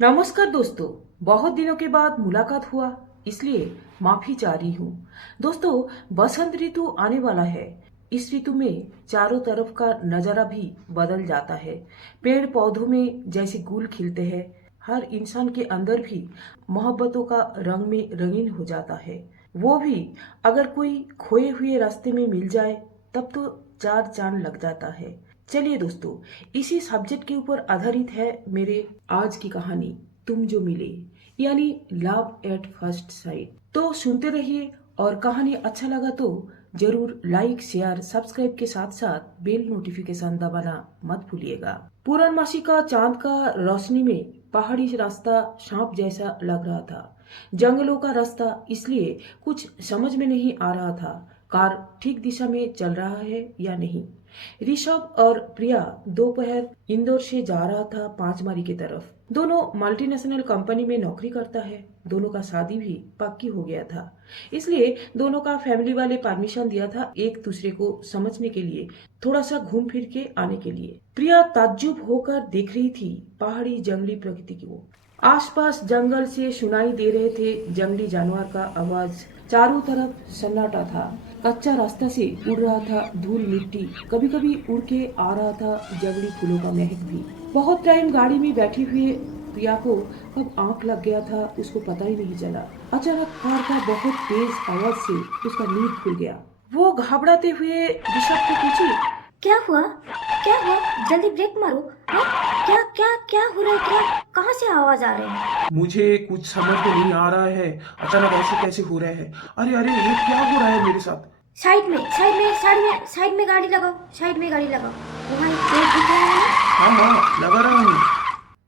नमस्कार दोस्तों। बहुत दिनों के बाद मुलाकात हुआ, इसलिए माफी चाह रही हूँ। दोस्तों, बसंत ऋतु आने वाला है। इस ऋतु में चारों तरफ का नजारा भी बदल जाता है। पेड़ पौधों में जैसे गुल खिलते हैं, हर इंसान के अंदर भी मोहब्बतों का रंग में रंगीन हो जाता है। वो भी अगर कोई खोए हुए रास्ते में मिल जाए, तब तो चार चांद लग जाता है। चलिए दोस्तों, इसी सब्जेक्ट के ऊपर आधारित है मेरे आज की कहानी, तुम जो मिले, यानी लव एट फर्स्ट साइट। तो सुनते रहिए, और कहानी अच्छा लगा तो जरूर लाइक शेयर सब्सक्राइब के साथ साथ बेल नोटिफिकेशन दबाना मत भूलिएगा। पूर्णमासी का चांद का रोशनी में पहाड़ी रास्ता सांप जैसा लग रहा था। जंगलों का रास्ता, इसलिए कुछ समझ में नहीं आ रहा था कार ठीक दिशा में चल रहा है या नहीं। ऋषभ और प्रिया दोपहर इंदौर से जा रहा था पांचमारी की तरफ। दोनों मल्टीनेशनल कंपनी में नौकरी करता है। दोनों का शादी भी पक्की हो गया था, इसलिए दोनों का फैमिली वाले परमिशन दिया था एक दूसरे को समझने के लिए, थोड़ा सा घूम फिर के आने के लिए। प्रिया ताज्जुब होकर देख रही थी पहाड़ी जंगली प्रकृति को। आसपास जंगल से सुनाई दे रहे थे जंगली जानवर का आवाज। चारों तरफ सन्नाटा था। कच्चा रास्ता से उड़ रहा था धूल मिट्टी, कभी कभी उड़ के आ रहा था जंगली फूलों का महक भी। बहुत टाइम गाड़ी में बैठी हुई प्रिया को कब आंख लग गया था उसको पता ही नहीं चला। अचानक कार का बहुत तेज आवाज से उसका नींद खुल गया। वो घबराते हुए ऋषभ को पूछी, क्या हुआ? क्या हुआ? जल्दी ब्रेक मारो। हाँ? क्या क्या क्या हो रहा है? क्या, कहाँ से आवाज आ रही है? मुझे कुछ समझ में नहीं आ रहा है। अचानक ऐसे कैसे हो रहा है? अरे अरे, ये क्या हो रहा है मेरे साथ? साइड में गाड़ी लगाओ। साइड में गाड़ी लगाओ। वहाँ एक पेड़ दिख रहा है ना? हाँ हाँ, लगा रहा हूँ।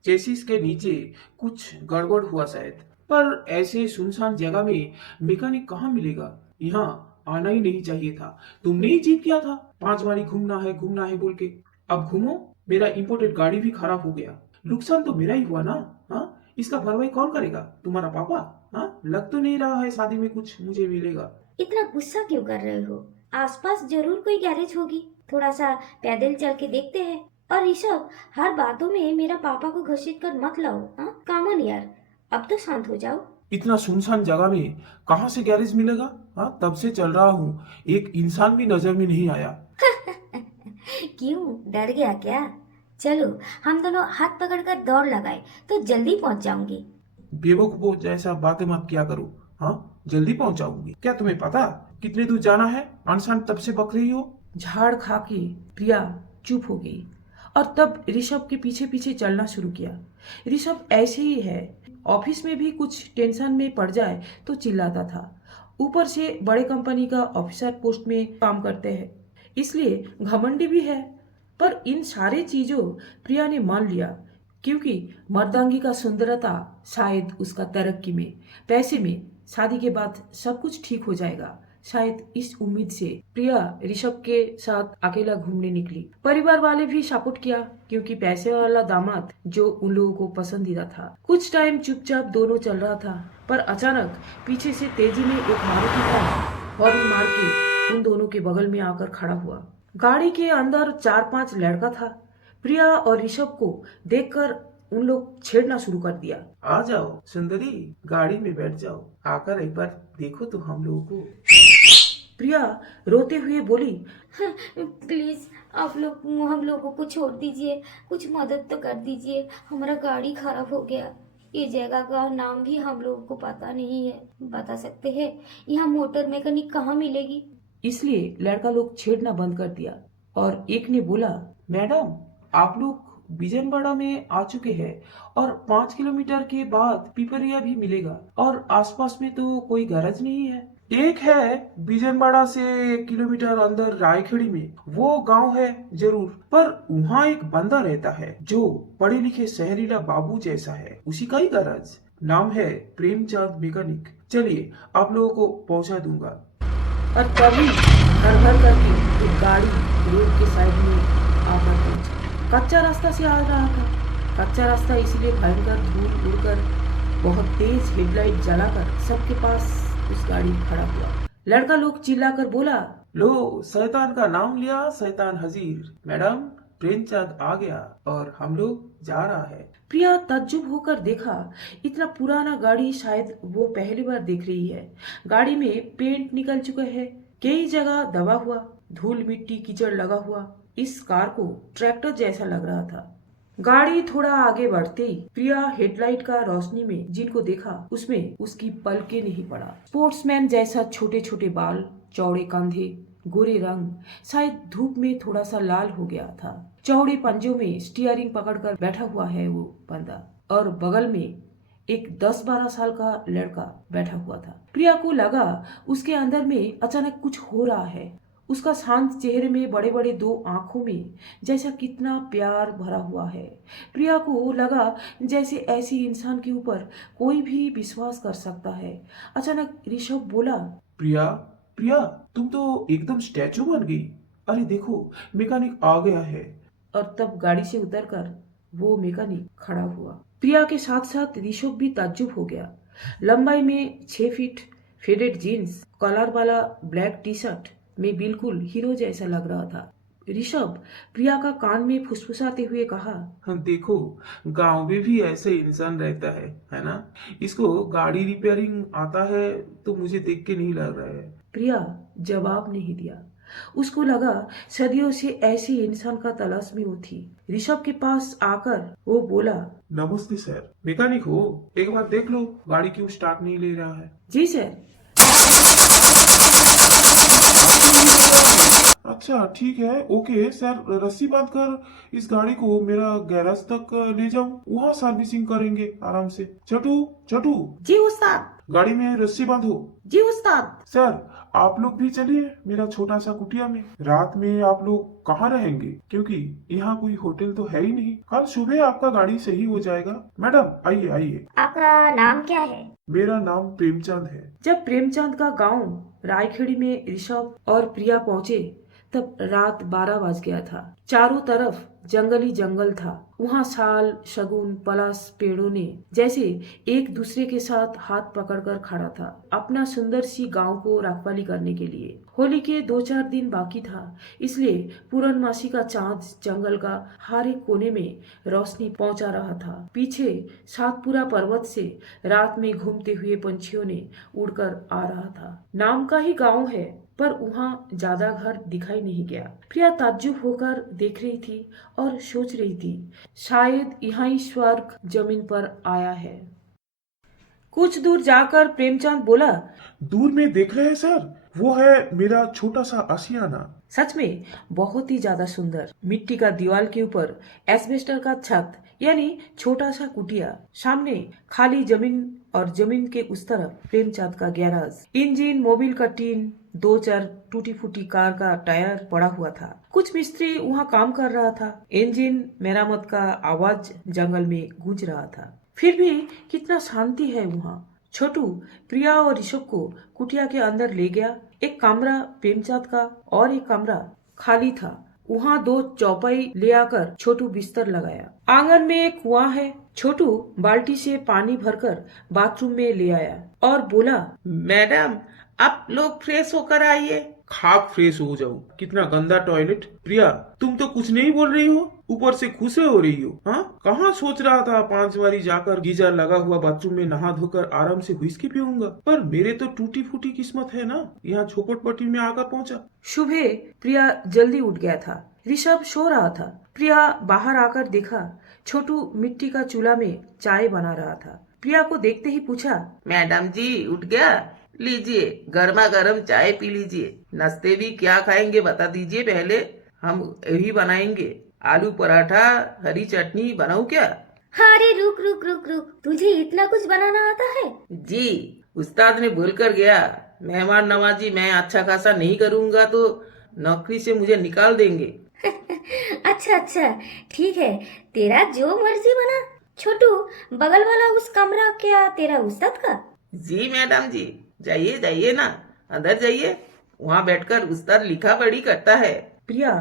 चेसिस के नीचे कुछ गड़बड़ हुआ शायद। पर ऐसे सुनसान जगह में मैकेनिक कहाँ मिलेगा? यहाँ आना ही नहीं चाहिए था। तुमने ही जीत किया था 5 बारी घूमना है बोल के। अब घूमो, मेरा इंपोर्टेड गाड़ी भी खराब हो गया। नुकसान तो मेरा ही हुआ ना। हाँ, इसका भरपाई कौन करेगा? तुम्हारा पापा? हाँ, लग तो नहीं रहा है शादी में कुछ मुझे मिलेगा। इतना गुस्सा क्यों कर रहे हो? आसपास जरूर कोई गैरेज होगी। थोड़ा सा पैदल चल के देखते हैं। और ऋषभ, हर बातों में मेरा पापा को घसीट कर मत लाओ। हाँ, कामन यार, अब तो शांत हो जाओ। इतना सुनसान जगह में कहाँ से गैरेज मिलेगा? हाँ, तब से चल रहा हूँ, एक इंसान भी नजर में नहीं आया। क्यों, डर गया क्या? चलो, हम दोनों हाथ पकड़कर दौड़ लगाए तो जल्दी पहुंच जाऊंगी। बेवकूफों जैसा बातें मत किया करो। हाँ, जल्दी पहुंच जाऊंगी। क्या तुम्हें पता कितने दूर जाना है? अनशन तब से बक रही हो। झाड़ खा के प्रिया चुप हो गई और तब ऋषभ के पीछे पीछे चलना शुरू किया। ऋषभ ऐसे ही है, ऑफिस में भी कुछ टेंशन में पड़ जाए तो चिल्लाता था। ऊपर से बड़े कंपनी का ऑफिसर पोस्ट में काम करते हैं, इसलिए घमंडी भी है। पर इन सारे चीजों प्रिया ने मान लिया, क्योंकि मर्दांगी का सुंदरता शायद उसका तरक्की में, पैसे में, शादी के बाद सब कुछ ठीक हो जाएगा। शायद इस उम्मीद से प्रिया ऋषभ के साथ अकेला घूमने निकली। परिवार वाले भी सपोर्ट किया, क्योंकि पैसे वाला दामाद जो उन लोगों को पसंदीदा था। कुछ टाइम चुपचाप दोनों चल रहा था, पर अचानक पीछे से तेजी में एक मारुति कार हॉर्न मार के उन दोनों के बगल में आकर खड़ा हुआ। गाड़ी के अंदर 4-5 लड़का था। प्रिया और ऋषभ को देखकर उन लोग छेड़ना शुरू कर दिया। आ जाओ सुंदरी, गाड़ी में बैठ जाओ, आकर एक बार देखो तो हम लोगों को। प्रिया रोते हुए बोली, प्लीज आप लोग हम लोगों को छोड़ दीजिए, कुछ मदद तो कर दीजिए। हमारा गाड़ी खराब हो गया। ये जगह का नाम भी हम लोगों को पता नहीं है। बता सकते हैं यहाँ मोटर मैकेनिक कहाँ मिलेगी? इसलिए लड़का लोग छेड़ना बंद कर दिया और एक ने बोला, मैडम, आप लोग बिजनवाड़ा में आ चुके हैं और 5 किलोमीटर के बाद पिपरिया भी मिलेगा, और आसपास में तो कोई गैरेज नहीं है। एक है बिजनवाड़ा से 1 किलोमीटर अंदर रायखेड़ी में, वो गांव है जरूर, पर वहाँ एक बंदा रहता है जो पढ़े लिखे शहरीला बाबू जैसा है, उसी का ही गैरेज। नाम है प्रेमचंद मैकेनिक। चलिए, आप लोगों को पहुँचा दूंगा। और तभी घर घर करके एक गाड़ी रोड के साइड में आकर पहुंची। कच्चा रास्ता से आ रहा था। कच्चा रास्ता इसलिए भयंकर धूल उड़कर बहुत तेज हेडलाइट जलाकर सबके पास उस गाड़ी खड़ा हुआ। लड़का लोग चिल्लाकर बोला, लो, शैतान का नाम लिया, शैतान हाजिर। मैडम, प्रेमचंद आ गया और हम लोग जा रहा है। प्रिया ताज्जुब होकर देखा, इतना पुराना गाड़ी शायद वो पहली बार देख रही है। गाड़ी में पेंट निकल चुका है, कई जगह दबा हुआ, धूल मिट्टी कीचड़ लगा हुआ। इस कार को ट्रैक्टर जैसा लग रहा था। गाड़ी थोड़ा आगे बढ़ते ही प्रिया हेडलाइट का रोशनी में जिनको देखा उसमें उसकी पलके नहीं पड़ा। स्पोर्ट्समैन जैसा छोटे छोटे बाल, चौड़े कंधे, गोरे रंग, शायद धूप में थोड़ा सा लाल हो गया था। चौड़े पंजों में स्टीयरिंग पकड़कर बैठा हुआ है वो बंदा, और बगल में एक 10-12 साल का लड़का बैठा हुआ था। प्रिया को लगा उसके अंदर में अचानक कुछ हो रहा है। उसका शांत चेहरे में बड़े बड़े 2 आंखों में जैसा कितना प्यार भरा हुआ है। प्रिया को लगा जैसे ऐसी इंसान के ऊपर कोई भी विश्वास कर सकता है। अचानक ऋषभ बोला, प्रिया, प्रिया, तुम तो एकदम स्टैचू बन गई। अरे देखो, मैकेनिक आ गया है। और तब गाड़ी से उतरकर वो मैकेनिक खड़ा हुआ। प्रिया के साथ साथ ऋषभ भी ताज्जुब हो गया। लंबाई में 6 फीट, फेडेड जीन्स, कॉलर वाला ब्लैक टी शर्ट में बिल्कुल हीरो जैसा लग रहा था। ऋषभ प्रिया का कान में फुसफुसाते हुए कहा, देखो, गांव में भी ऐसे इंसान रहता है ना? इसको गाड़ी रिपेयरिंग आता है तो मुझे देख के नहीं लग रहा है। प्रिया जवाब नहीं दिया। उसको लगा सदियों से ऐसी इंसान का तलाश में वो थी। ऋषभ के पास आकर वो बोला, नमस्ते सर, मैकेनिक हो? एक बार देख लो गाड़ी क्यों स्टार्ट नहीं ले रहा है। जी सर। अच्छा ठीक है, ओके सर, रस्सी बांधकर इस गाड़ी को मेरा गैराज तक ले जाओ, वहाँ सर्विसिंग करेंगे आराम से। छोटू, छोटू, जी उस्ताद। गाड़ी में रस्सी बांधो। जी उस्ताद। सर, आप लोग भी चलिए मेरा छोटा सा कुटिया में। रात में आप लोग कहाँ रहेंगे? क्योंकि यहाँ कोई होटल तो है ही नहीं। कल सुबह आपका गाड़ी सही हो जाएगा। मैडम आइए आइए। आपका नाम क्या है? मेरा नाम प्रेमचंद है। जब प्रेमचंद का गांव रायखेड़ी में ऋषभ और प्रिया पहुँचे तब रात 12 बज गया था। चारों तरफ जंगल ही जंगल था। वहाँ साल, शगुन, पलाश पेड़ों ने जैसे एक दूसरे के साथ हाथ पकड़कर खड़ा था, अपना सुंदर सी गांव को रखवाली करने के लिए। होली के 2-4 दिन बाकी था, इसलिए पूर्णमासी का चांद जंगल का हर एक कोने में रोशनी पहुंचा रहा था। पीछे सातपुरा पर्वत से रात में घूमते हुए पंछियों ने उड़कर आ रहा था। नाम का ही गाँव है पर वहाँ ज्यादा घर दिखाई नहीं गया। प्रिया ताज्जुब होकर देख रही थी और सोच रही थी, शायद यहाँ ही स्वर्ग जमीन पर आया है। कुछ दूर जाकर प्रेमचंद बोला, दूर में देख रहे हैं सर, वो है मेरा छोटा सा आशियाना। सच में बहुत ही ज्यादा सुंदर। मिट्टी का दीवार के ऊपर एस्बेस्टर का छत, यानी छोटा सा कुटिया, सामने खाली जमीन और जमीन के उस तरफ प्रेमचंद का गैराज, इंजन, मोबिल का टीन, 2-4 टूटी फूटी कार का टायर पड़ा हुआ था। कुछ मिस्त्री वहाँ काम कर रहा था। इंजन मेरामत का आवाज जंगल में गूंज रहा था। फिर भी कितना शांति है वहाँ। छोटू प्रिया और ऋषभ को कुटिया के अंदर ले गया। एक कमरा प्रेमचंद का और एक कमरा खाली था। वहाँ 2 चौपाई ले आकर छोटू बिस्तर लगाया। आंगन में एक कुआं है। छोटू बाल्टी से पानी भरकर बाथरूम में ले आया और बोला, मैडम आप लोग फ्रेश होकर आइए। खाक फ्रेश हो जाऊं, कितना गंदा टॉयलेट। प्रिया, तुम तो कुछ नहीं बोल रही हो, ऊपर से खुशे हो रही हो। हाँ, कहाँ सोच रहा था 5 बारी जाकर गीजर लगा हुआ बाथरूम में नहा धोकर आराम से व्हिस्की पीऊंगा, पर मेरे तो टूटी फूटी किस्मत है ना, यहाँ झोपड़पट्टी में आकर पहुँचा। सुबह प्रिया जल्दी उठ गया था। ऋषभ सो रहा था। प्रिया बाहर आकर देखा, छोटू मिट्टी का चूल्हा में चाय बना रहा था। प्रिया को देखते ही पूछा, मैडम जी उठ गया? लीजिए गर्मा गर्म चाय पी लीजिए। नाश्ते भी क्या खाएंगे बता दीजिए पहले, हम यही बनाएंगे। आलू पराठा, हरी चटनी बनाऊं क्या? अरे रुक रुक रुक रुक, तुझे इतना कुछ बनाना आता है? जी, उस्ताद ने बोल कर गया, मेहमान नवाजी मैं अच्छा खासा नहीं करूंगा तो नौकरी से मुझे निकाल देंगे। अच्छा अच्छा, ठीक है, तेरा जो मर्जी बना। छोटू, बगल वाला उस कमरा क्या तेरा उस्ताद का? जी मैडम जी, जाइए जाइए ना, अंदर जाइए, वहाँ बैठकर उस्ताद लिखा पढ़ी करता है। प्रिया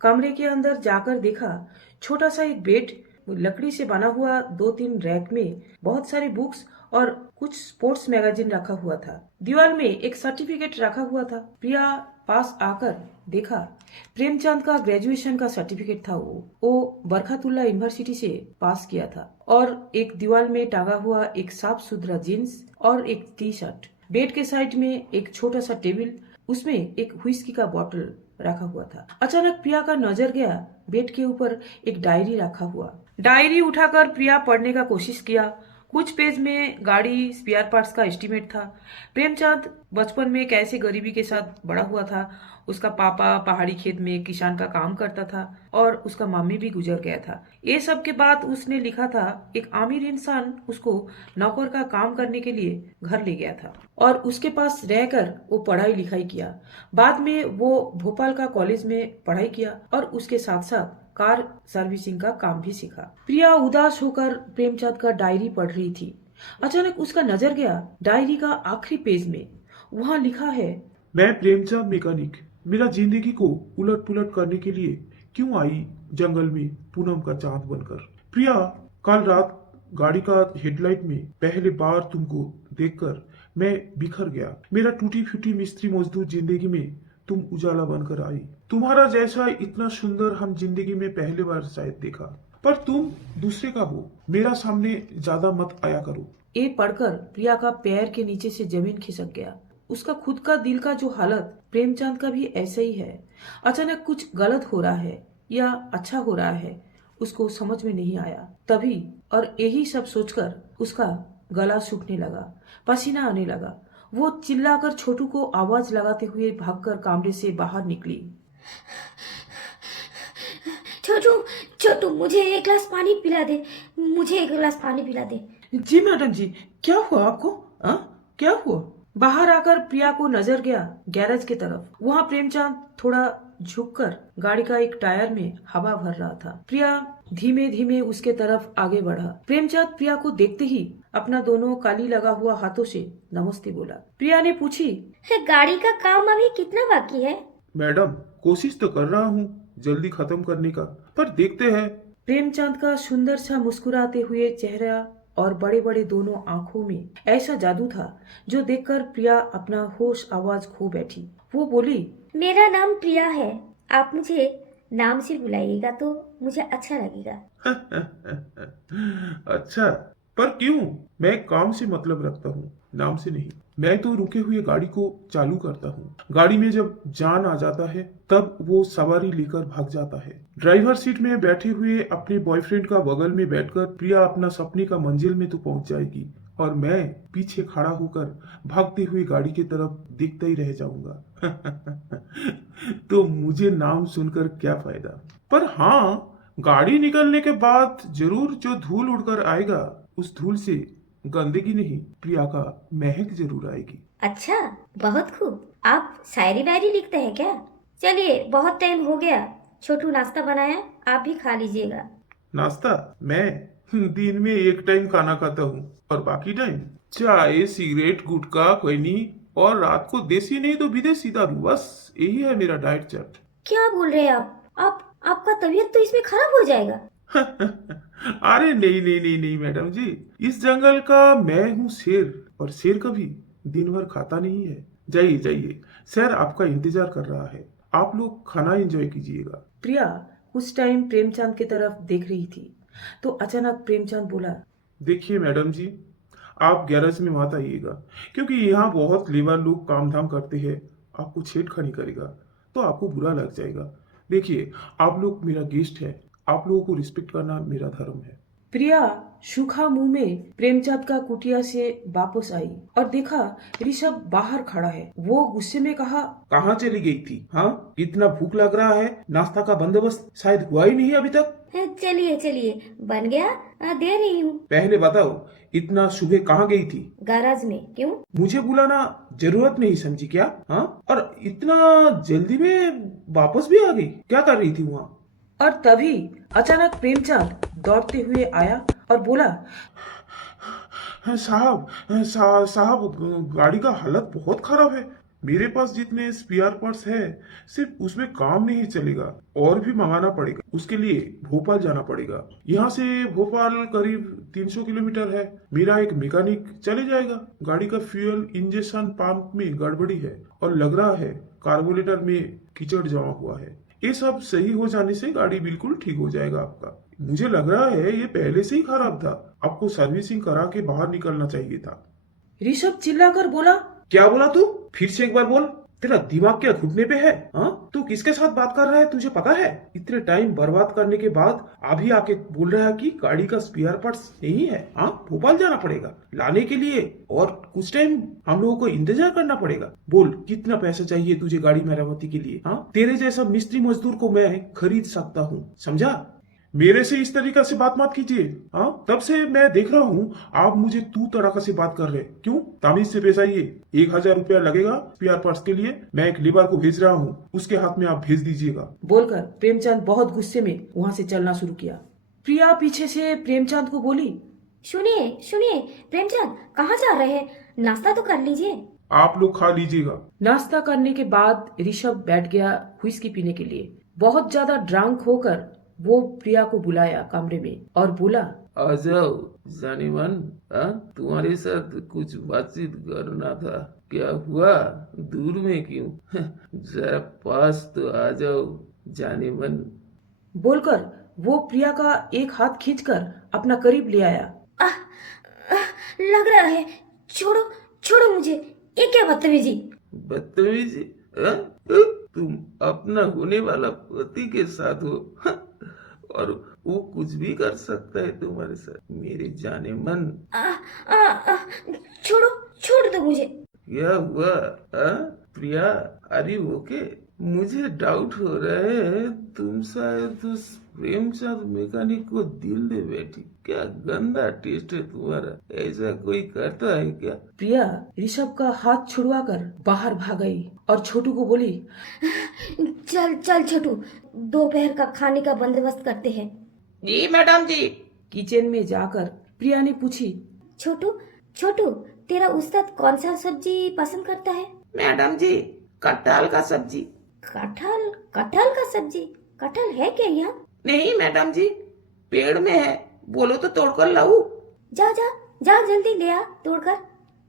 कमरे के अंदर जाकर देखा, छोटा सा एक बेड, लकड़ी से बना हुआ 2-3 रैक में बहुत सारे बुक्स और कुछ स्पोर्ट्स मैगजीन रखा हुआ था। दीवार में एक सर्टिफिकेट रखा हुआ था। प्रिया पास आकर देखा प्रेमचंद का ग्रेजुएशन का सर्टिफिकेट था। वो बरकतुल्लाह यूनिवर्सिटी से पास किया था और एक दीवार में टांगा हुआ एक साफ सुथरा जींस और एक टी शर्ट। बेड के साइड में एक छोटा सा टेबल, उसमें एक व्हिस्की का बोतल रखा हुआ था। अचानक प्रिया का नजर गया बेड के ऊपर एक डायरी रखा हुआ। डायरी उठाकर प्रिया पढ़ने का कोशिश किया। कुछ पेज में गाड़ी स्पेयर पार्ट्स का एस्टीमेट था। प्रेमचंद बचपन में कैसे गरीबी के साथ बड़ा हुआ था। उसका पापा पहाड़ी खेत में किसान का काम करता था और उसका मम्मी भी गुजर गया था। ये सब के बाद उसने लिखा था एक अमीर इंसान उसको नौकर का काम करने के लिए घर ले गया था और उसके पास रहकर वो पढ़ाई लिखाई किया। बाद में वो भोपाल का कॉलेज में पढ़ाई किया और उसके साथ साथ कार सर्विसिंग का काम भी सीखा। प्रिया उदास होकर प्रेमचंद का डायरी पढ़ रही थी। अचानक उसका नजर गया डायरी का आखिरी पेज में। वहाँ लिखा है, मैं प्रेमचंद मैकेनिक मेरा जिंदगी को उलट पुलट करने के लिए क्यों आई जंगल में पूनम का चांद बनकर। प्रिया, कल रात गाड़ी का हेडलाइट में पहले बार तुमको देखकर मैं बिखर गया। मेरा टूटी फूटी मिस्त्री मजदूर जिंदगी में तुम उजाला बनकर आई। तुम्हारा जैसा इतना सुंदर हम जिंदगी में पहली बार शायद देखा, पर तुम दूसरे का हो। मेरा सामने ज्यादा मत आया करो। ये पढ़कर प्रिया का पैर के नीचे से जमीन खिसक गया। उसका खुद का दिल का जो हालत प्रेमचंद का भी ऐसा ही है। अचानक कुछ गलत हो रहा है या अच्छा हो रहा है, उसको समझ में नहीं आया। तभी और यही सब सोचकर उसका गला सूखने लगा, पसीना आने लगा। वो चिल्लाकर छोटू को आवाज लगाते हुए भागकर कमरे से बाहर निकली। छोटू छोटू, मुझे एक गिलास पानी पिला दे, मुझे एक गिलास पानी पिला दे। जी मैडम जी, क्या हुआ आपको? क्या हुआ? बाहर आकर प्रिया को नजर गया गैरेज की तरफ। वहाँ प्रेमचंद थोड़ा झुककर गाड़ी का एक टायर में हवा भर रहा था। प्रिया धीमे धीमे उसके तरफ आगे बढ़ा। प्रेमचंद प्रिया को देखते ही अपना दोनों काली लगा हुआ हाथों से नमस्ते बोला। प्रिया ने पूछी, गाड़ी का काम अभी कितना बाकी है? मैडम, कोशिश तो कर रहा हूँ जल्दी खत्म करने का, पर देखते हैं। प्रेमचंद का सुंदर सा मुस्कुराते हुए चेहरा और बड़े बड़े दोनों आंखों में ऐसा जादू था जो देखकर प्रिया अपना होश आवाज खो बैठी। वो बोली, मेरा नाम प्रिया है, आप मुझे नाम से बुलाइएगा तो मुझे अच्छा लगेगा। अच्छा, पर क्यों? मैं काम से मतलब रखता हूँ, नाम से नहीं। मैं तो रुके हुए गाड़ी को चालू करता हूँ। गाड़ी में जब जान आ जाता है तब वो सवारी लेकर भाग जाता है। ड्राइवर सीट में बैठे हुए अपने बॉयफ्रेंड का बगल में बैठकर प्रिया अपना सपने का मंजिल में तो पहुंच जाएगी और मैं पीछे खड़ा होकर भागती हुई गाड़ी की तरफ देखता ही रह जाऊंगा। तो मुझे नाम सुनकर क्या फायदा। पर हाँ, गाड़ी निकलने के बाद जरूर जो धूल उड़कर आएगा उस धूल से गंदगी नहीं, प्रिया का महक जरूर आएगी। अच्छा, बहुत खूब। आप शायरी वायरी लिखते हैं क्या? चलिए, बहुत टाइम हो गया। छोटू नाश्ता बनाया, आप भी खा लीजिएगा। नाश्ता? मैं दिन में एक टाइम खाना खाता हूँ और बाकी टाइम चाय, सिगरेट, गुटखा, खैनी और रात को देसी नहीं तो विदेशी दारू। बस यही है मेरा डाइट चार्ट। क्या बोल रहे हैं आप? आपका तबीयत तो इसमें खराब हो जाएगा। अरे नहीं मैडम जी, इस जंगल का मैं हूँ शेर और शेर कभी दिन भर खाता नहीं है। जाइए जाइए, सर आपका इंतजार कर रहा है। आप लोग खाना एंजॉय कीजिएगा। प्रिया उस टाइम प्रेमचंद की तरफ देख रही थी तो अचानक प्रेमचंद बोला, देखिए मैडम जी, आप गैरेज में मत आइएगा क्योंकि यहाँ बहुत लेबर लोग काम धाम करते हैं। आपको छेड़खानी करेगा तो आपको बुरा लग जाएगा। देखिए, आप लोग मेरा गेस्ट है, आप लोगों को रिस्पेक्ट करना मेरा धर्म है। प्रिया सूखा मुंह में प्रेमचंद का कुटिया से वापस आई और देखा ऋषभ बाहर खड़ा है। वो गुस्से में कहा, कहाँ चली गई थी? हाँ, इतना भूख लग रहा है, नाश्ता का बंदोबस्त शायद हुआ ही नहीं अभी तक। चलिए चलिए, बन गया, दे रही हूँ। पहले बताओ, इतना सुबह कहाँ गई थी? गैराज में। क्यों? मुझे बुलाना जरूरत नहीं समझी क्या? हाँ, और इतना जल्दी में वापस भी आ गई? क्या कर रही थी वहाँ? और तभी अचानक प्रेमचंद दौड़ते हुए आया और बोला, साहब, गाड़ी का हालत बहुत खराब है। मेरे पास जितने स्पेयर पार्ट्स है सिर्फ उसमें काम नहीं चलेगा, और भी मंगाना पड़ेगा। उसके लिए भोपाल जाना पड़ेगा। यहाँ से भोपाल करीब 300 किलोमीटर है। मेरा एक मैकेनिक चले जाएगा। गाड़ी का फ्यूल इंजेक्शन पंप में गड़बड़ी है और लग रहा है कार्बोरेटर में कीचड़ जमा हुआ है। ये सब सही हो जाने से गाड़ी बिल्कुल ठीक हो जाएगा आपका। मुझे लग रहा है ये पहले से ही खराब था, आपको सर्विसिंग करा के बाहर निकलना चाहिए था। ऋषभ चिल्लाकर बोला। क्या बोला तू? फिर से एक बार बोल। तेरा दिमाग क्या घुटने पे है? हाँ, तू किसके साथ बात कर रहा है तुझे पता है? इतने टाइम बर्बाद करने के बाद अभी आके बोल रहा है कि गाड़ी का स्पेयर पार्ट्स नहीं है। हाँ, भोपाल जाना पड़ेगा लाने के लिए और कुछ टाइम हम लोगों को इंतजार करना पड़ेगा। बोल कितना पैसा चाहिए तुझे गाड़ी मरम्मती के लिए? हाँ, तेरे जैसा मिस्त्री मजदूर को मैं खरीद सकता हूँ, समझा? मेरे से इस तरीका से बात मत कीजिए। हाँ, तब से मैं देख रहा हूँ आप मुझे तू तड़ाका से बात कर रहे हैं। क्यों? तमीज से पेश आइए। 1000 रुपया लगेगा स्पेयर पार्ट्स के लिए। मैं एक लेबर को भेज रहा हूँ, उसके हाथ में आप भेज दीजिएगा। बोलकर प्रेमचंद बहुत गुस्से में वहाँ से चलना शुरू किया। प्रिया पीछे से प्रेमचंद को बोली। सुनिए सुनिए प्रेमचंद, कहाँ जा रहे हैं? नाश्ता तो कर लीजिए। आप लोग खा लीजिएगा। नाश्ता करने के बाद ऋषभ बैठ गया व्हिस्की पीने के लिए। बहुत ज्यादा ड्रंक होकर वो प्रिया को बुलाया कमरे में और बोला, आ जाओ जाने मन, तुम्हारे साथ कुछ बातचीत करना था। क्या हुआ? दूर में क्यों? जरा पास तो आ जाओ जाने मन। बोलकर वो प्रिया का एक हाथ खींचकर अपना करीब ले आया। लग रहा है। छोड़ो छोड़ो मुझे। ये क्या बदतमीजी? बदतमीजी? तुम अपना होने वाला पति के साथ हो और वो कुछ भी कर सकता है तुम्हारे साथ, मेरे जाने मन। छोड़ो, छोड़ दो मुझे। क्या हुआ? प्रिया, अरे ओके, मुझे डाउट हो रहा है तुम शायद उस प्रेमचंद मैकेनिक को दिल दे बैठी। क्या गंदा टेस्ट है तुम्हारा, ऐसा कोई करता है क्या? प्रिया ऋषभ का हाथ छुड़वाकर बाहर भाग गई और छोटू को बोली, चल चल छोटू, दोपहर का खाने का बंदोबस्त करते हैं। जी मैडम जी। किचन में जाकर प्रिया ने पूछी, छोटू छोटू, तेरा उस्ताद कौन सा सब्जी पसंद करता है? मैडम जी, कटहल का सब्जी। कटहल? कटहल का सब्जी? कटहल है क्या यहाँ? नहीं मैडम जी, पेड़ में है, बोलो तो तोड़कर लाऊं। जा जा जा, जल्दी ले आ तोड़कर।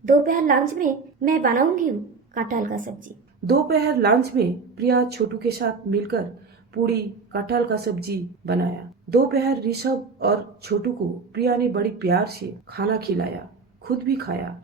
दोपहर लंच में मैं बनाऊंगी कटहल का सब्जी। दोपहर लंच में प्रिया छोटू के साथ मिलकर पूरी कटहल का सब्जी बनाया। दोपहर ऋषभ और छोटू को प्रिया ने बड़ी प्यार से खाना खिलाया, खुद भी खाया।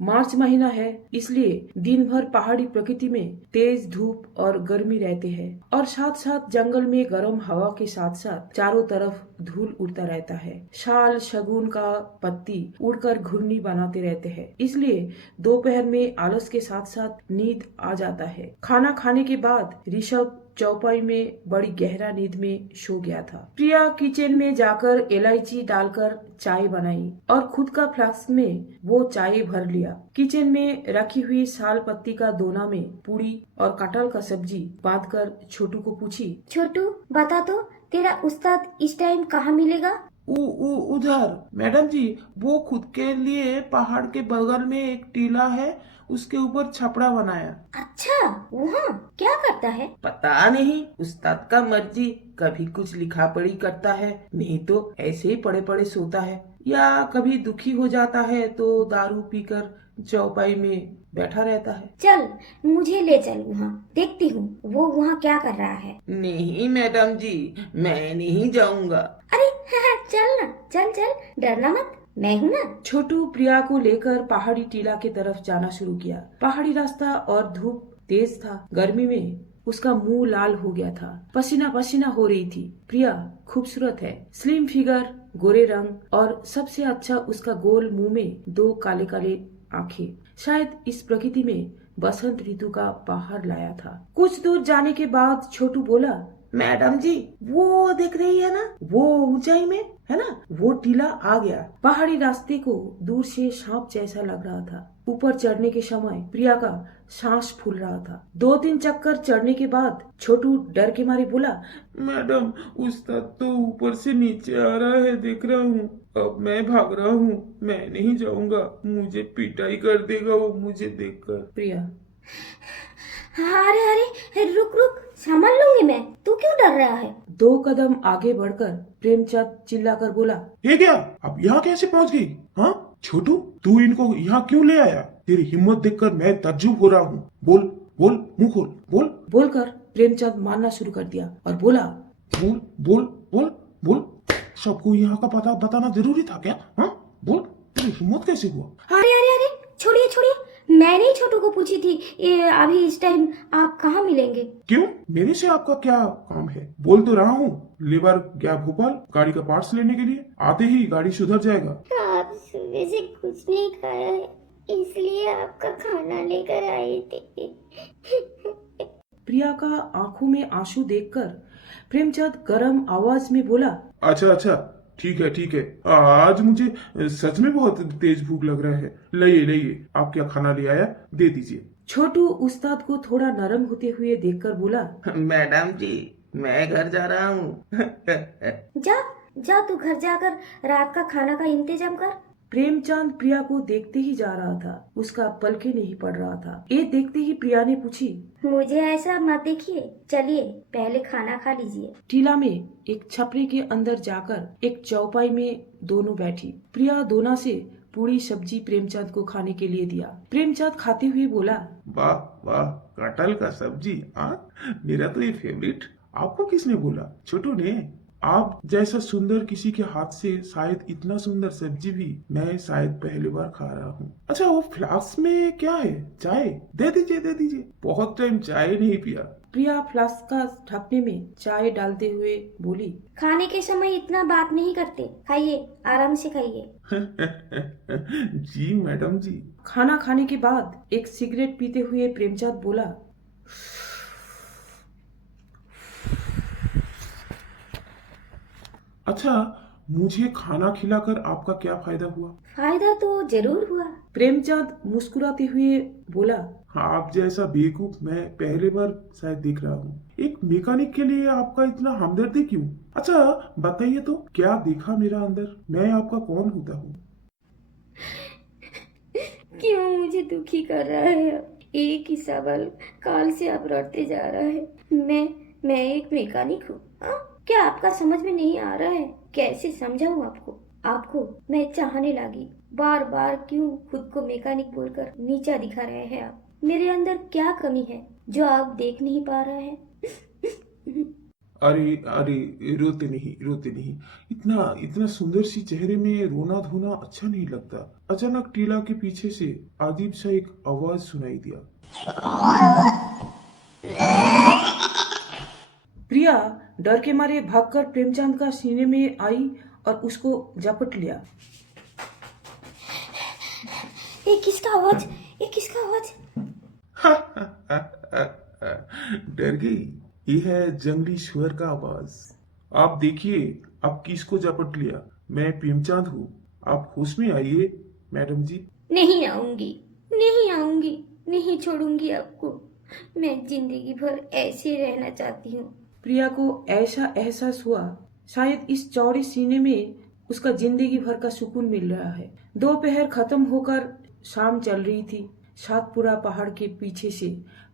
मार्च महीना है, इसलिए दिन भर पहाड़ी प्रकृति में तेज धूप और गर्मी रहते हैं और साथ साथ जंगल में गर्म हवा के साथ साथ चारों तरफ धूल उड़ता रहता है। शाल शगुन का पत्ती उड़कर घुर्नी बनाते रहते हैं, इसलिए दोपहर में आलस के साथ साथ नींद आ जाता है। खाना खाने के बाद ऋषभ चौपाई में बड़ी गहरा नींद में सो गया था। प्रिया किचन में जाकर इलायची डालकर चाय बनाई और खुद का फ्लास्क में वो चाय भर लिया। किचन में रखी हुई साल पत्ती का दोना में पूरी और कटहल का सब्जी बांधकर छोटू को पूछी, छोटू बता तो, तेरा उस्ताद इस टाइम कहाँ मिलेगा? उधर मैडम जी, वो खुद के लिए पहाड़ के बगल में एक टीला है, उसके ऊपर छपड़ा बनाया। अच्छा, वहाँ क्या करता है? पता नहीं, उस्ताद का मर्जी, कभी कुछ लिखा पढ़ी करता है, नहीं तो ऐसे ही पड़े पड़े सोता है, या कभी दुखी हो जाता है तो दारू पीकर चौपाई में बैठा रहता है। चल मुझे ले चल, वहाँ देखती हूँ वो वहाँ क्या कर रहा है। नहीं मैडम जी, मैं नहीं जाऊंगा। अरे चल ना, चल चल, डरना मत, मैं हूँ ना। छोटू प्रिया को लेकर पहाड़ी टीला की तरफ जाना शुरू किया। पहाड़ी रास्ता और धूप तेज था। गर्मी में उसका मुंह लाल हो गया था, पसीना पसीना हो रही थी। प्रिया खूबसूरत है, स्लिम फिगर, गोरे रंग और सबसे अच्छा उसका गोल मुंह में 2 काले काले आंखें। शायद इस प्रकृति में बसंत ऋतु का बाहर लाया था। कुछ दूर जाने के बाद छोटू बोला, मैडम जी, वो दिख रही है ना, वो ऊंचाई में है ना, वो टीला आ गया। पहाड़ी रास्ते को दूर से सांप जैसा लग रहा था। ऊपर चढ़ने के समय प्रिया का सांस फूल रहा था। 2-3 चक्कर चढ़ने के बाद छोटू डर के मारे बोला, मैडम, उस्ताद तो ऊपर से नीचे आ रहा है, देख रहा हूँ। अब मैं भाग रहा हूँ, मैं नहीं जाऊंगा, मुझे पिटाई कर देगा वो मुझे देखकर। प्रिया अरे अरे रुक रुक, संभाल लूंगी मैं, तू क्यों डर रहा है? 2 कदम आगे बढ़कर प्रेमचंद चिल्लाकर बोला। ये क्या, अब यहाँ कैसे पहुँच गई? हाँ छोटू, तू इनको यहाँ क्यों ले आया? तेरी हिम्मत देखकर मैं ताज्जुब हो रहा हूँ। बोल बोल, मुंह खोल, बोल बोलकर प्रेमचंद मारना शुरू कर दिया और बोला, बोल बोल बोल बोल। सबको यहाँ का पता बताना जरूरी था क्या? हाँ बोल, तेरी हिम्मत कैसे हुआ? अरे अरे अरे, छोड़िए छोड़िए, मैंने ही छोटू को पूछी थी ये अभी इस टाइम आप कहाँ मिलेंगे। क्यों, मेरे से आपका क्या काम है? बोल तो रहा हूँ, लेबर गया भोपाल गाड़ी का पार्ट्स लेने के लिए, आते ही गाड़ी सुधर जाएगा। आप सुबह से कुछ नहीं खाया है, इसलिए आपका खाना लेकर आए थे। प्रिया का आंखों में आंसू देखकर प्रेमचंद गर्म आवाज में बोला, अच्छा अच्छा, ठीक है, आज मुझे सच में बहुत तेज भूख लग रहा है। लाइए लाइए, आप क्या खाना ले आया, दे दीजिए। छोटू उस्ताद को थोड़ा नरम होते हुए देखकर बोला, मैडम जी, मैं घर जा रहा हूँ। जा जा, तू घर जाकर रात का खाना का इंतजाम कर। प्रेमचंद प्रिया को देखते ही जा रहा था, उसका पलके नहीं पड़ रहा था। ये देखते ही प्रिया ने पूछी, मुझे ऐसा मत देखिए, चलिए पहले खाना खा लीजिए। टीला में एक छपरे के अंदर जाकर एक चौपाई में दोनों बैठी। प्रिया दोना से पूरी सब्जी प्रेमचंद को खाने के लिए दिया। प्रेमचंद खाते हुए बोला, वाह वाह, कटहल का सब्जी, हाँ मेरा तो ये फेवरेट। आपको किसने बोला? छोटू ने। आप जैसा सुंदर किसी के हाथ से शायद इतना सुंदर सब्जी भी मैं शायद पहली बार खा रहा हूँ। अच्छा, वो फ्लास्क में क्या है? चाय दे दीजिए, बहुत टाइम चाय नहीं पिया। प्रिया फ्लास्क का ढकने में चाय डालते हुए बोली, खाने के समय इतना बात नहीं करते, खाइए, आराम से खाइए। जी मैडम जी। खाना खाने के बाद एक सिगरेट पीते हुए प्रेमचंद बोला, अच्छा, मुझे खाना खिलाकर आपका क्या फायदा हुआ? फायदा तो जरूर हुआ। प्रेमचंद मुस्कुराते हुए बोला, आप जैसा बेवकूफ मैं पहली बार शायद देख रहा हूँ। एक मैकेनिक के लिए आपका इतना हमदर्दी क्यों? अच्छा बताइए तो, क्या देखा मेरा अंदर? मैं आपका कौन होता हूँ? क्यों मुझे दुखी कर रहा है? एक ही सवाल काल से आप रटते जा रहा है। मैं एक मैकेनिक हूँ। क्या आपका समझ में नहीं आ रहा है? कैसे समझाऊं आपको मैं चाहने लगी। बार बार क्यों खुद को मैकेनिक बोलकर नीचा दिखा रहे हैं आप? मेरे अंदर क्या कमी है जो आप देख नहीं पा रहे हैं? अरे अरे, रोते नहीं। इतना सुंदर सी चेहरे में रोना धोना अच्छा नहीं लगता। अचानक टीला के पीछे से अजीब सा एक आवाज सुनाई दिया। प्रिया डर के मारे भागकर प्रेमचंद का सीने में आई और उसको झपट लिया। ये किसका आवाज? डर गई? ये है जंगली सुअर का आवाज। आप देखिए, अब किसको झपट लिया? मैं प्रेमचंद हूँ। आप होश में आइए मैडम जी। नहीं आऊंगी, नहीं छोड़ूंगी आपको। मैं जिंदगी भर ऐसे रहना चाहती हूँ। प्रिया को ऐसा एहसास हुआ शायद इस चौड़े सीने में उसका जिंदगी भर का सुकून मिल रहा है। दोपहर खत्म होकर शाम चल रही थी। सातपुरा पहाड़ के पीछे से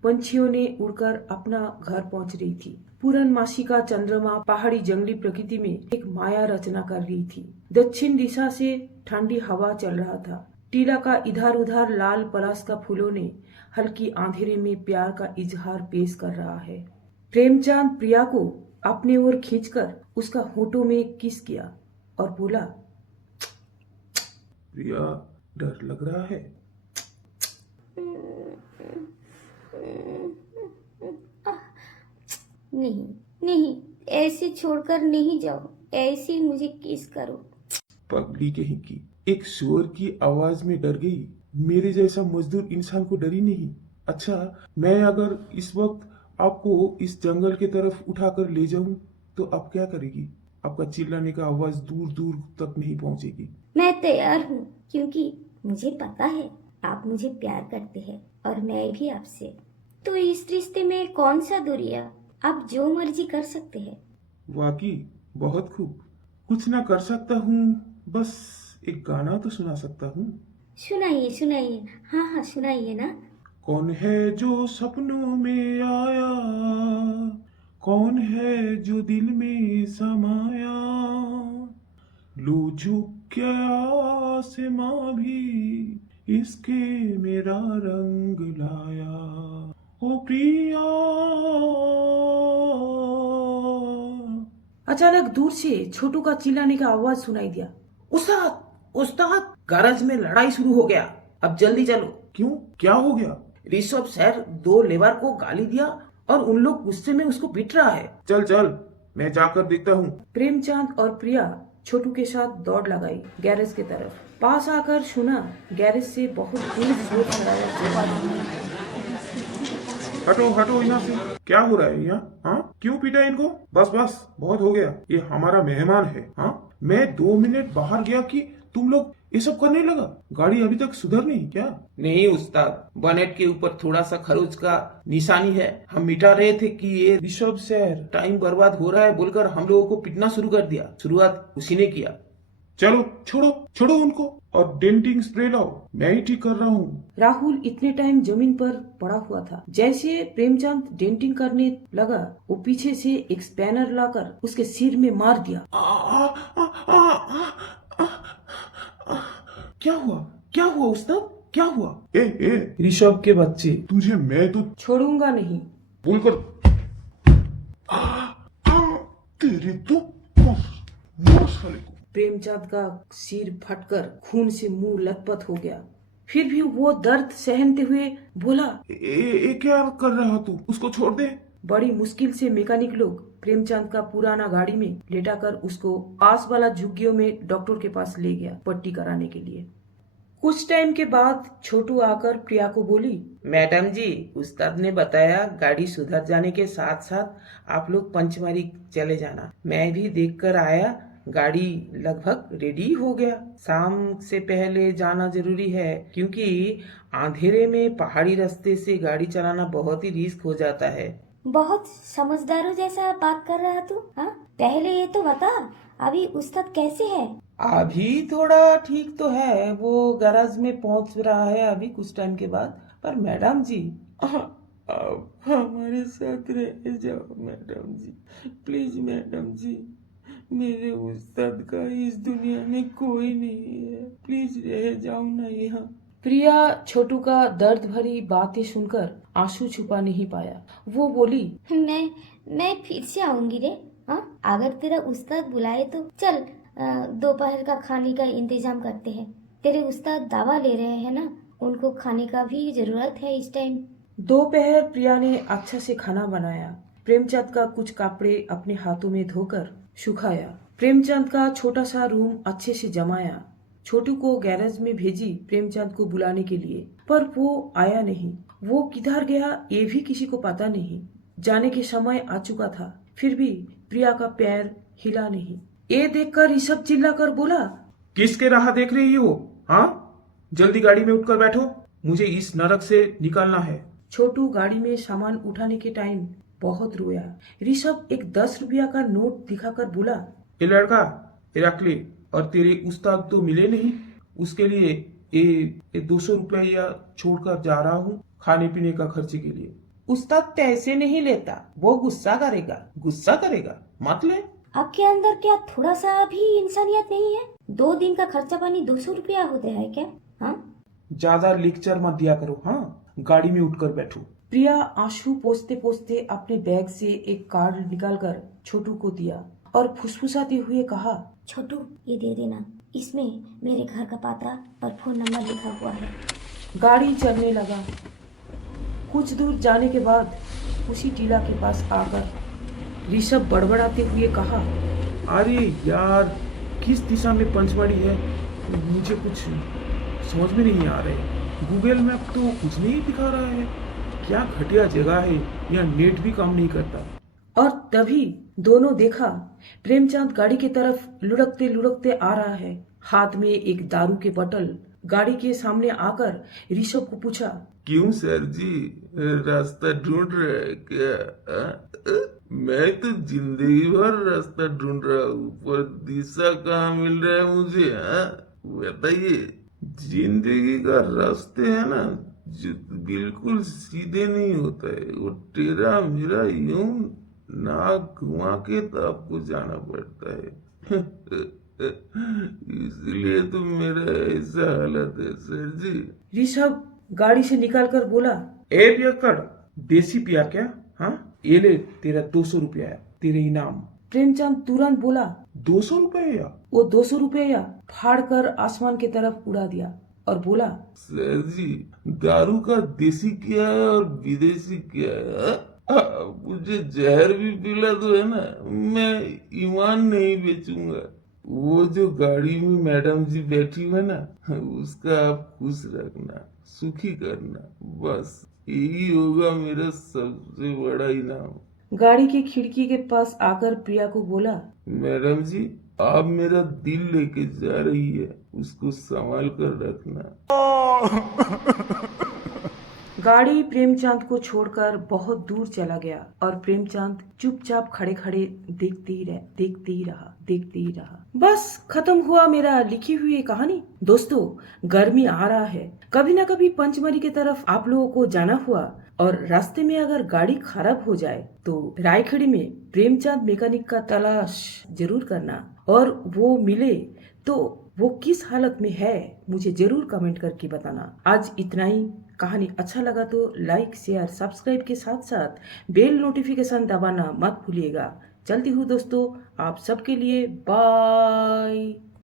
पंछियों ने उड़कर अपना घर पहुंच रही थी। पूर्णमासी का चंद्रमा पहाड़ी जंगली प्रकृति में एक माया रचना कर रही थी। दक्षिण दिशा से ठंडी हवा चल रहा था। टीला का इधर उधर लाल पलाश का फूलों ने हल्की अंधेरे में प्यार का इजहार पेश कर रहा है। प्रेमचंद प्रिया को अपने ओर खींचकर उसका होठों में किस किया और बोला, प्रिया, डर लग रहा है? नहीं, ऐसे छोड़कर नहीं जाओ, ऐसे मुझे किस करो। पगली कहीं की, एक सुअर की आवाज में डर गई। मेरे जैसा मजदूर इंसान को डरी नहीं। अच्छा, मैं अगर इस वक्त आपको इस जंगल की तरफ उठाकर ले जाऊं तो आप क्या करेगी? आपका चिल्लाने का आवाज दूर दूर तक नहीं पहुंचेगी। मैं तैयार हूँ, क्योंकि मुझे पता है आप मुझे प्यार करते हैं और मैं भी आपसे। तो इस रिश्ते में कौन सा दूरिया? आप जो मर्जी कर सकते हैं। वाकई बहुत खूब। कुछ ना कर सकता हूँ, बस एक गाना तो सुना सकता हूँ। सुनाइए। हाँ सुनाइए ना। कौन है जो सपनों में आया, कौन है जो दिल में समाया, लो झुक गया आसमां भी इसके मेरा रंग लाया, ओ प्रिया। अचानक दूर से छोटू का चिल्लाने का आवाज सुनाई दिया। उस्ताद, उस्ताद, गैराज में लड़ाई शुरू हो गया, अब जल्दी चलो। क्यों, क्या हो गया? ऋषभ सर 2 लेबर को गाली दिया और उन लोग गुस्से में उसको पीट रहा है। चल चल, मैं जाकर देखता हूँ। प्रेमचंद और प्रिया छोटू के साथ दौड़ लगाई गैरेज की तरफ। पास आकर सुना गैरेज से बहुत दूर शोर छाया। हटो हटो यहाँ से, क्या हो रहा है यहाँ? हाँ, क्यों पीटा इनको? बस बस, बहुत हो गया, ये हमारा मेहमान है। हाँ, मैं 2 मिनट बाहर गया कि तुम लोग ये सब करने लगा। गाड़ी अभी तक सुधर नहीं क्या? नहीं उस्ताद, बनेट के ऊपर थोड़ा सा खरोच का निशानी है। हम मिटा रहे थे कि ये ऋषभ सर टाइम बर्बाद हो रहा है बोलकर हम लोगों को पीटना शुरू कर दिया। शुरुआत उसी ने किया। चलो छोड़ो छोड़ो उनको और डेंटिंग स्प्रे लाओ, मैं ही ठीक कर रहा हूँ। राहुल इतने टाइम जमीन पर पड़ा हुआ था। जैसे प्रेमचंद डेंटिंग करने लगा, वो पीछे से एक स्पैनर लाकर उसके सिर में मार दिया। क्या हुआ, क्या हुआ उस्ताद, क्या हुआ? ए ऋषभ के बच्चे, तुझे मैं तो छोड़ूंगा नहीं। बोलकर तेरे तो मार साले को। प्रेमचंद का सिर फटकर खून से मुंह लथपथ हो गया। फिर भी वो दर्द सहनते हुए बोला, क्या कर रहा तू? उसको छोड़ दे। बड़ी मुश्किल से मैकेनिक लोग प्रेमचंद का पुराना गाड़ी में लेटाकर उसको पास वाला झुग्गियों में डॉक्टर के पास ले गया पट्टी कराने के लिए। कुछ टाइम के बाद छोटू आकर प्रिया को बोली, मैडम जी, उस्ताद ने बताया गाड़ी सुधर जाने के साथ साथ आप लोग पंचमढ़ी चले जाना। मैं भी देखकर आया, गाड़ी लगभग रेडी हो गया। शाम से पहले जाना जरूरी है क्योंकि अंधेरे में पहाड़ी रास्ते से गाड़ी चलाना बहुत ही रिस्क हो जाता है। बहुत समझदारों जैसा बात कर रहा तू। हाँ, पहले ये तो बता, अभी उस्ताद कैसे है? अभी थोड़ा ठीक तो है, वो गैराज में पहुंच रहा है अभी कुछ टाइम के बाद। पर मैडम जी, आप हमारे साथ रह जाओ मैडम जी, प्लीज मैडम जी, मेरे उस्ताद का इस दुनिया में कोई नहीं है, प्लीज रह जाओ ना यहाँ। प्रिया छोटू का दर्द भरी बातें सुनकर आंसू छुपा नहीं पाया। वो बोली, मैं फिर से आऊंगी रे। हाँ, अगर तेरा उस्ताद बुलाए तो चल, दोपहर का खाने का इंतजाम करते हैं। तेरे उस्ताद दवा ले रहे हैं ना, उनको खाने का भी जरूरत है इस टाइम। दोपहर प्रिया ने अच्छा से खाना बनाया। प्रेमचंद का कुछ कपड़े अपने हाथों में धोकर सुखाया। प्रेमचंद का छोटा सा रूम अच्छे से जमाया। छोटू को गैरेज में भेजी प्रेमचंद को बुलाने के लिए, पर वो आया नहीं। वो किधर गया ये भी किसी को पता नहीं। जाने के समय आ चुका था, फिर भी प्रिया का पैर हिला नहीं। ये देखकर ऋषभ चिल्लाकर बोला, किसके राह देख रही हो? हाँ, जल्दी गाड़ी में उठकर बैठो, मुझे इस नरक से निकालना है। छोटू गाड़ी में सामान उठाने के टाइम बहुत रोया। ऋषभ एक 10 रुपया का नोट दिखाकर बोला, ये लड़का, ये रख ले, और तेरे उस्ताद तो मिले नहीं, उसके लिए ये 200 रुपया छोड़कर जा रहा हूँ खाने पीने का खर्चे के लिए। उस्ताद पैसे नहीं लेता, वो गुस्सा करेगा, मत ले। आपके अंदर क्या थोड़ा सा भी इंसानियत नहीं है? 2 दिन का खर्चा पानी 200 रुपया होता है क्या? हाँ, ज्यादा लेक्चर मत दिया करो। हाँ, गाड़ी में उठकर बैठो। प्रिया आंसू पोंछते पोंछते अपने बैग से एक कार्ड निकालकर छोटू को दिया और फुसफुसाते हुए कहा, छोटू ये दे देना, इसमें मेरे घर का पता और फोन नंबर लिखा हुआ है। गाड़ी चलने लगा। कुछ दूर जाने के बाद उसी टीला के पास आकर ऋषभ बड़बड़ाते हुए कहा, अरे यार, किस दिशा में पंचमढ़ी है मुझे कुछ समझ में नहीं आ रहा। गूगल मैप तो कुछ नहीं दिखा रहा है। क्या घटिया जगह है, यहाँ नेट भी काम नहीं करता। और तभी दोनों देखा प्रेमचंद गाड़ी की तरफ लुढ़कते लुढ़कते आ रहा है। हाथ में एक दारू के बोतल। गाड़ी के सामने आकर ऋषभ को पूछा, क्यों सर जी, रास्ता ढूंढ रहे हैं क्या? मैं तो जिंदगी भर रास्ता ढूंढ रहा हूँ, पर दिशा कहाँ मिल रहा है मुझे? बताइए, जिंदगी का रास्ते है ना, जो बिल्कुल सीधे नहीं होता है, वो टेढ़ा मेरा यूं नाक घुमा के तो आपको जाना पड़ता है। इसलिए तो मेरा ऐसा हालत है सर जी। ऋषभ गाड़ी से निकालकर बोला, ए पियक्कड़, देसी पिया क्या? हाँ, ये ले तेरा 200 रुपया है, तेरे इनाम। प्रेमचंद तुरंत बोला, 200 रुपये या? वो 200 रुपया फाड़ कर आसमान की तरफ उड़ा दिया और बोला, सर जी, दारू का देसी क्या है और विदेशी क्या है? मुझे जहर भी पिला दो है ना, मैं ईमान नहीं बेचूंगा। वो जो गाड़ी में मैडम जी बैठी हुई है ना, उसका आप खुश रखना, सुखी करना, बस यही होगा मेरा सबसे बड़ा इनाम। गाड़ी की खिड़की के पास आकर प्रिया को बोला, मैडम जी, आप मेरा दिल लेके जा रही है, उसको संभाल कर रखना। गाड़ी प्रेमचंद को छोड़कर बहुत दूर चला गया और प्रेमचंद चुपचाप खड़े खड़े देखते ही रहा। बस खत्म हुआ मेरा लिखी हुई कहानी। दोस्तों, गर्मी आ रहा है, कभी न कभी पंचमढ़ी की तरफ आप लोगों को जाना हुआ और रास्ते में अगर गाड़ी खराब हो जाए तो रायखेड़ी में प्रेमचंद मैकेनिक का तलाश जरूर करना, और वो मिले तो वो किस हालत में है मुझे जरूर कमेंट करके बताना। आज इतना ही। कहानी अच्छा लगा तो लाइक, शेयर, सब्सक्राइब के साथ साथ बेल नोटिफिकेशन दबाना मत भूलिएगा। चलती हूँ दोस्तों, आप सबके लिए बाय।